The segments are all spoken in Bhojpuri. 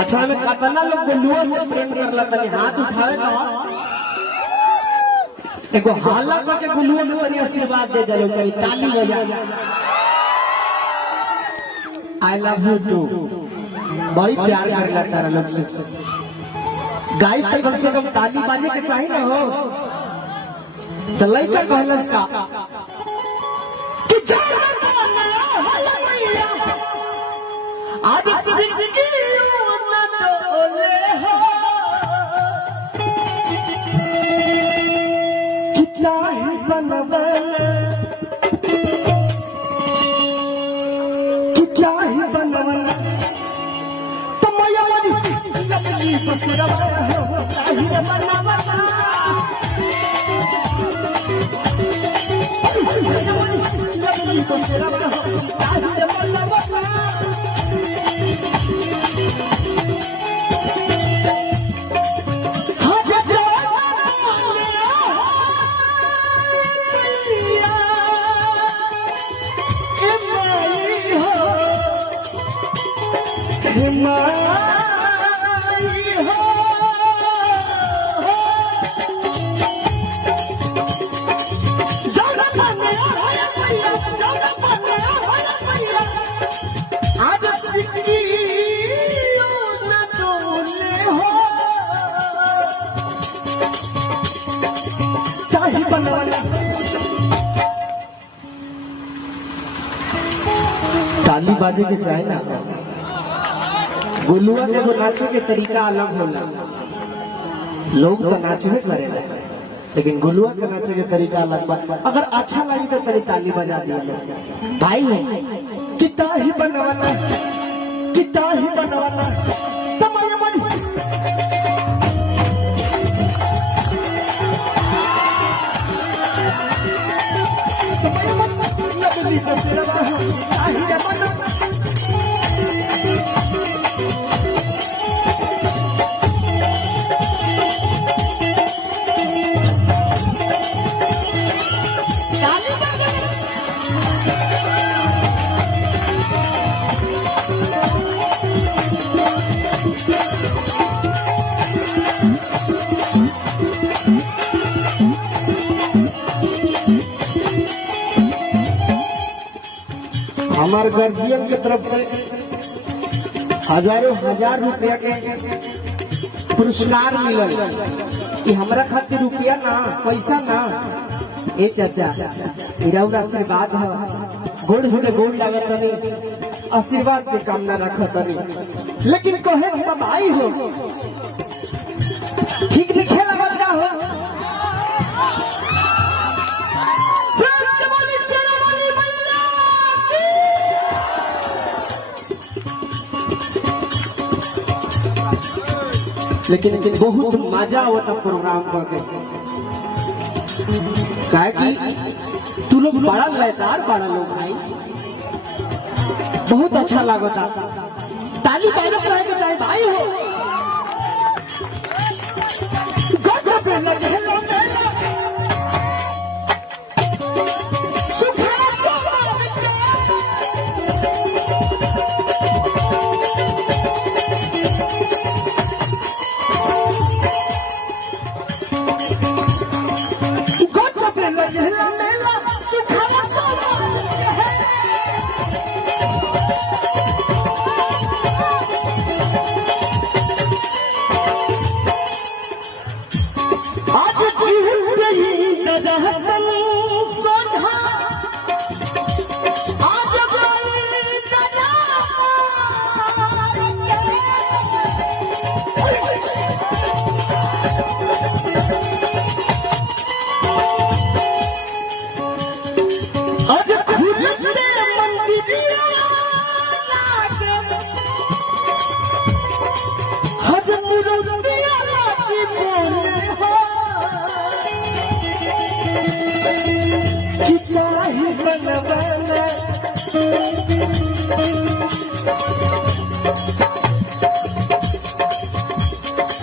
अच्छा में कतना लोग गुल्लुआ से प्रेम करला तनी हाथ उठावे तो एगो हाला करके गुल्लुआ में तनी आशीर्वाद दे दलो तनी ताली बजा। I love you too. बड़ी प्यार करला तारा लोग से। गाय पे कम से कम ताली बाजे के चाहिए ना हो। तो लइका कहलस का कि जाना बोला होला मैया आज जिंदगी न डोले हो कितना ही बनवले कितना ही बनवले तो मैया वाली लपली ससुरवा हो काहे बनवला ताली बाजे के चाहे ना गुल्लुआ के वो नाचे के तरीका अलग होला। लोग तो नाचने करेला लेकिन गुल्लुआ के नाचे के तरीका अलग बा। अगर अच्छा लगी तो तेरी ताली बजा दिया भाई है कितना ही बनवाना कितना ही बनवाना तमाया मन हमारे गार्जियन की तरफ से हजारों हजार रुपया के पुरस्कार मिलल कि हमरा खातिर रुपया ना पैसा ना ए चाचा इराउरा आशीर्वाद है गोड़ होके गोड़ लागत नहीं आशीर्वाद के कामना रखत नहीं लेकिन कहे हम भाई हो ठीक ठीक खेला बता हो लेकिन बहुत मजा होता प्रोग्राम करके काहे कि तू लोग बड़ा लयदार बड़ा लोग भाई बहुत अच्छा लगता ताली बजाते रहे के चाहे भाई हो गजब पे लगे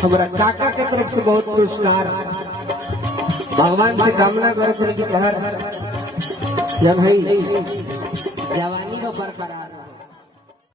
हमारा काका के तरफ से बहुत पुरस्कार भगवान से कामना करे कि हर जवानी को बरकरार